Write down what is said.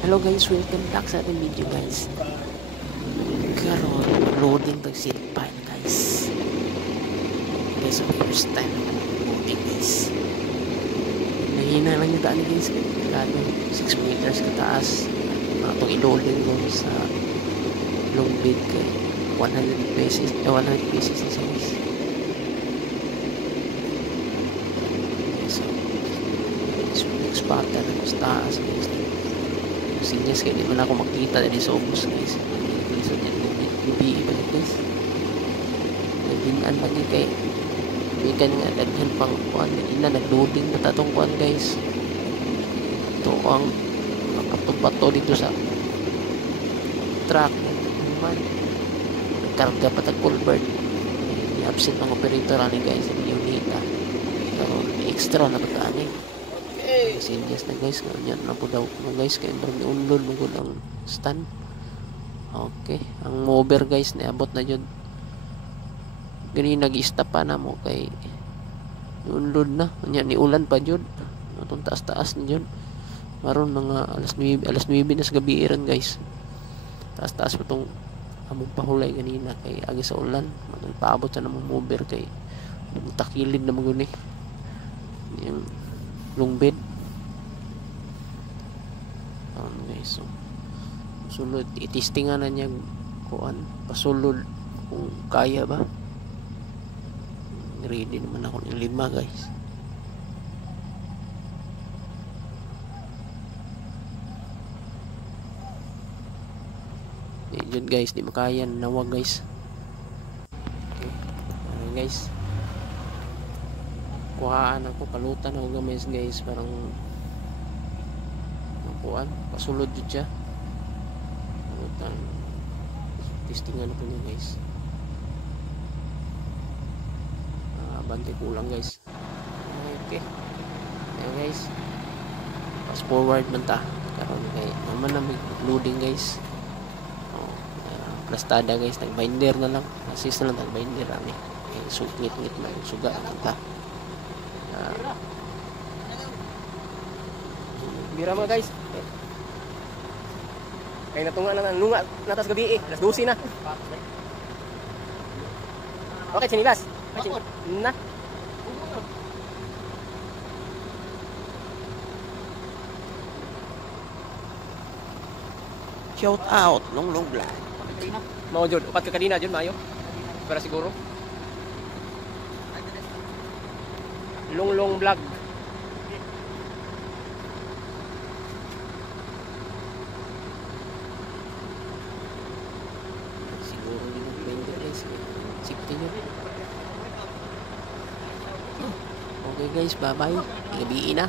Hello guys, welcome back sa ating video guys. Karon loading tag silpa na guys. Guys, first time loading guys. Mahina lang yung daan guys. Kano 6 meters kataas. Itong i-loading ko sa long bid kay 100 pesos. 100 pesos na siya guys. So next part na sa taas guys. Sinyas kaya di man ako makita dali sa ubos guys. So lubi balik guys. Nagdinan lagi kay may kan nga daghan pang kuan ina nagloading na tatong kuan guys. Ito ang pato dito sa truck man nagkarga pa tag culvert. Absent ng operator ani guys sa unita. Pero extra na ba ani? Sinyas na guys, ganyan na po daw mo guys, kaya marami unlod mo ang stand. Okay, ang mover guys niabot na dyan. Ganyan nag-stop pa na mo kay unlod na, ganyan ni ulan pa dyan. Itong taas-taas na dyan. Maroon mga alas 9 na sa gabi iran guys. Taas-taas pa itong among pahulay ganina kay agi sa ulan. Paabot sa namang mover kay takilid na maguni. Yung long bed. Guys, so sulod itistingan na niya kuan pasulod kung kaya ba. Ready naman ako ng 5 guys. Yun guys, di makaya nawag guys. Okay, guys, kuhaan ako palutan ako gamay guys, parang kuan pasulod jud siya. Palutan testingan ko niya guys. Bante kulang guys. Okay, ayan guys, fast forward man ta karon kay naman na loading guys. Plastada guys, nag binder na lang, assist na lang nag binder ani. Sugit-ngit man suga ta. Bira mo guys. Kaya natunga na nunga natas gabi alas 12 na. Okay, sinibas. Na. Shout out Longlong Vlog. Mao jud, upat ka kadina jud maayo. Para siguro. Longlong Vlog. Okay guys, bye bye. Gabi na.